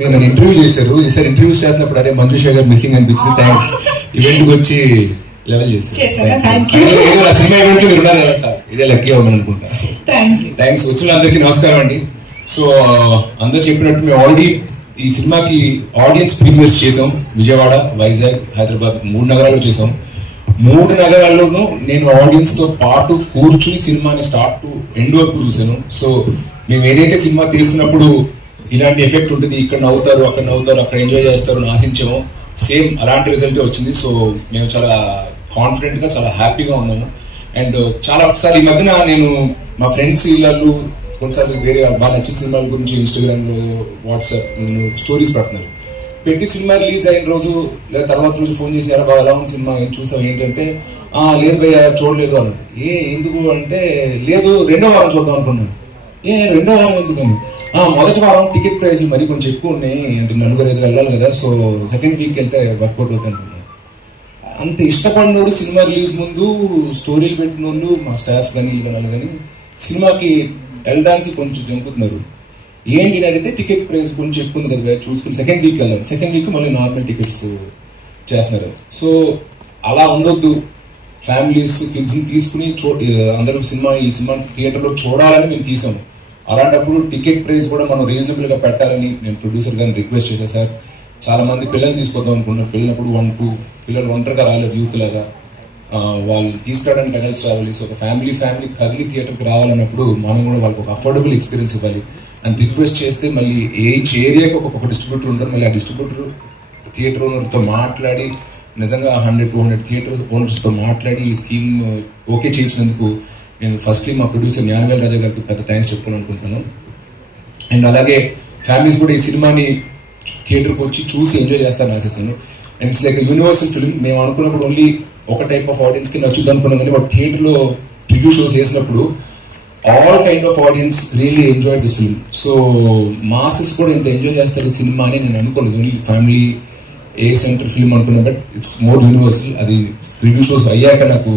నేను ఇంటర్వ్యూ చేశారు. ఈసారి ఇంటర్వ్యూ చేసినప్పుడు అరే మంజుష గారు మిస్సింగ్ అనిపించింది, థ్యాంక్స్ ఈవెంట్ వచ్చి లెవెల్ చేశారు. సినిమా ఈవెంట్ మీరు ఉన్నారు కదా సార్, ఇదే లక్కీ అవ్వమని అనుకుంటున్నాను. థ్యాంక్స్. వచ్చిన అందరికీ నమస్కారం అండి. సో అందరూ చెప్పినట్టు మేము ఆల్రెడీ ఈ సినిమాకి ఆడియన్స్ ప్రీమియర్స్ చేసాం. విజయవాడ, వైజాగ్, హైదరాబాద్ 3 నగరాల్లో చేసాం. 3 నగరాల్లోనూ నేను ఆడియన్స్ తో పాటు కూర్చుని సినిమాని స్టార్ట్ టు ఎండ్ వరకు చూసాను. సో మేము ఏదైతే సినిమా తీస్తున్నప్పుడు ఇలాంటి ఎఫెక్ట్ ఉంటుంది, ఇక్కడ నవ్వుతారు, అక్కడ నవ్వుతారు, అక్కడ ఎంజాయ్ చేస్తారు అని ఆశించాము. సేమ్ అలాంటి రిజల్ట్ వచ్చింది. సో మేము చాలా కాన్ఫిడెంట్ గా చాలా హ్యాపీగా ఉన్నాము. అండ్ చాలా ఒకసారి ఈ మధ్యన నేను మా ఫ్రెండ్స్ ఇళ్ళు కొన్నిసార్లు వేరే బాగా నచ్చిన సినిమాల గురించి ఇన్స్టాగ్రామ్ లో, వాట్సాప్ స్టోరీస్ పెడుతున్నారు. పెట్టి సినిమా రిలీజ్ అయిన రోజు లేదా తర్వాత రోజు ఫోన్ చేసి బాగా ఎలా ఉంది సినిమా చూసాం ఏంటంటే లేదు భయ్య చూడలేదు అన్నాడు. ఎందుకు అంటే లేదు 2వ వారం చూద్దాం అనుకున్నాను. 2వ వారం ఎందుకని? మొదటి వారం టికెట్ ప్రైస్లు మరి కొంచెం ఎక్కువ ఉన్నాయి అంటే 4-5 వెళ్ళాలి కదా, సో సెకండ్ వీక్ వెళ్తే వర్కౌట్ అవుతుంది అనుకున్నాను. అంత ఇష్టపడినోడు సినిమా రిలీజ్ ముందు స్టోరీలు పెట్టిన వాళ్ళు మా స్టాఫ్ కానీ వాళ్ళు కానీ సినిమాకి వెళ్ళడానికి కొంచెం జంపుతున్నారు. ఏంటి అడిగితే టికెట్ ప్రైస్ కొంచెం ఎక్కువ ఉంది కదా చూసుకుని సెకండ్ వీక్ వెళ్ళాలి, సెకండ్ వీక్ మళ్ళీ నార్మల్ టికెట్స్ చేస్తున్నారు. సో అలా ఉండొద్దు. ఫ్యామిలీస్ కిడ్స్ తీసుకుని అందరూ ఈ సినిమా థియేటర్లో చూడాలని మేము తీసాము. అలాంటప్పుడు టికెట్ ప్రైస్ కూడా మనం రీజనబుల్ గా పెట్టాలని నేను ప్రొడ్యూసర్ గారిని రిక్వెస్ట్ చేశాను. సార్ చాలా మంది పిల్లల్ని తీసుకొద్దాం అనుకున్నారు, పిల్లలప్పుడు 1-2 పిల్లలు ఒంటరిగా రాలేదు, యూత్ లాగా వాళ్ళు తీసుకురావడానికి అడల్ట్స్ రావాలి. సో ఒక ఫ్యామిలీ కదిలి థియేటర్కి రావాలన్నప్పుడు మనం కూడా వాళ్ళకి ఒక అఫోర్డబుల్ ఎక్స్పీరియన్స్ ఇవ్వాలి అని రిక్వెస్ట్ చేస్తే మళ్ళీ ఏజ్ ఏరియాకి ఒక్కొక్క డిస్ట్రిబ్యూటర్ ఉంటారు. మళ్ళీ ఆ డిస్ట్రిబ్యూటర్ థియేటర్ ఓనర్తో మాట్లాడి నిజంగా 100-200 థియేటర్ ఓనర్స్తో మాట్లాడి ఈ స్కీమ్ ఓకే చేయించినందుకు నేను ఫస్ట్లీ మా ప్రొడ్యూసర్ జ్ఞానవేల్ రాజా గారికి పెద్ద థ్యాంక్స్ చెప్పుకోవాలనుకుంటున్నాను. అండ్ అలాగే ఫ్యామిలీస్ కూడా ఈ సినిమాని థియేటర్కి వచ్చి చూసి ఎంజాయ్ చేస్తారని ఆశిస్తాను. And it's like universal film. మేము అనుకున్నప్పుడు ఓన్లీ ఒక టైప్ ఆఫ్ ఆడియన్స్కి నచ్చుద్ది అనుకున్నాం, కానీ వాడు థియేటర్లో రివ్యూ షోస్ చేసినప్పుడు all kind of audience really enjoy this film. So masses కూడా ఇంత ఎంజాయ్ చేస్తారు ఈ సినిమా అని నేను అనుకోలేదు. ఓన్లీ ఫ్యామిలీ ఏ సెంటర్ ఫిల్మ్ అనుకున్నా, బట్ ఇట్స్ మోర్ యూనివర్సల్. అది రివ్యూ షోస్ అయ్యాక నాకు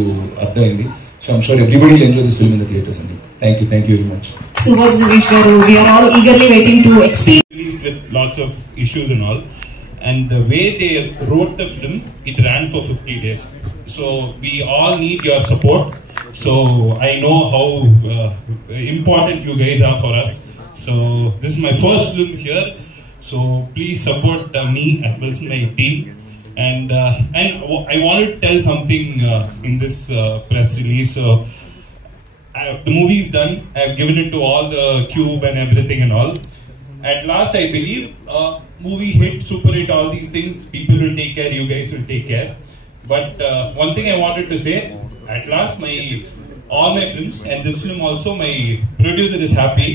అర్థమైంది. So I'm sure everybody will enjoy this film in the theaters. Thank you very much. Superb, Suresh garu. We are all eagerly waiting to experience. Released with lots of issues and all, and the way they wrote the film, it ran for 50 days. So we all need your support. So I know how important you guys are for us. So this is my first film here. So please support me as well as my team. And I want to tell something in this press release. The movie is done. I have given it to all the cube and everything and all. At last, I believe movie hit, super hit, all these things. People will take care. You guys will take care. But one thing I wanted to say: at last, all my films and this film also, my producer is happy,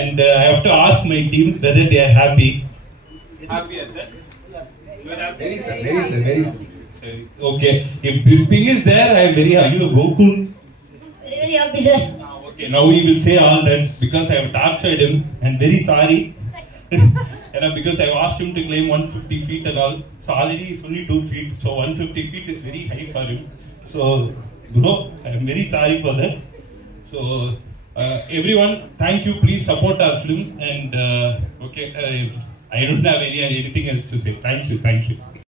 and I have to ask my team whether they are happy. Happy as that? Very sir. Okay, if this thing is there, I am very happy. Gokul. Very happy, sir. Okay, now he will say all that because I have tortured him and very sorry. And because I asked him to claim 150 feet and all, so already he's only 2 feet, so 150 feet is very high for him. So, bro, I am very sorry for that. So, everyone, thank you. Please support our film and okay. I don't have anything else to say. Thank you.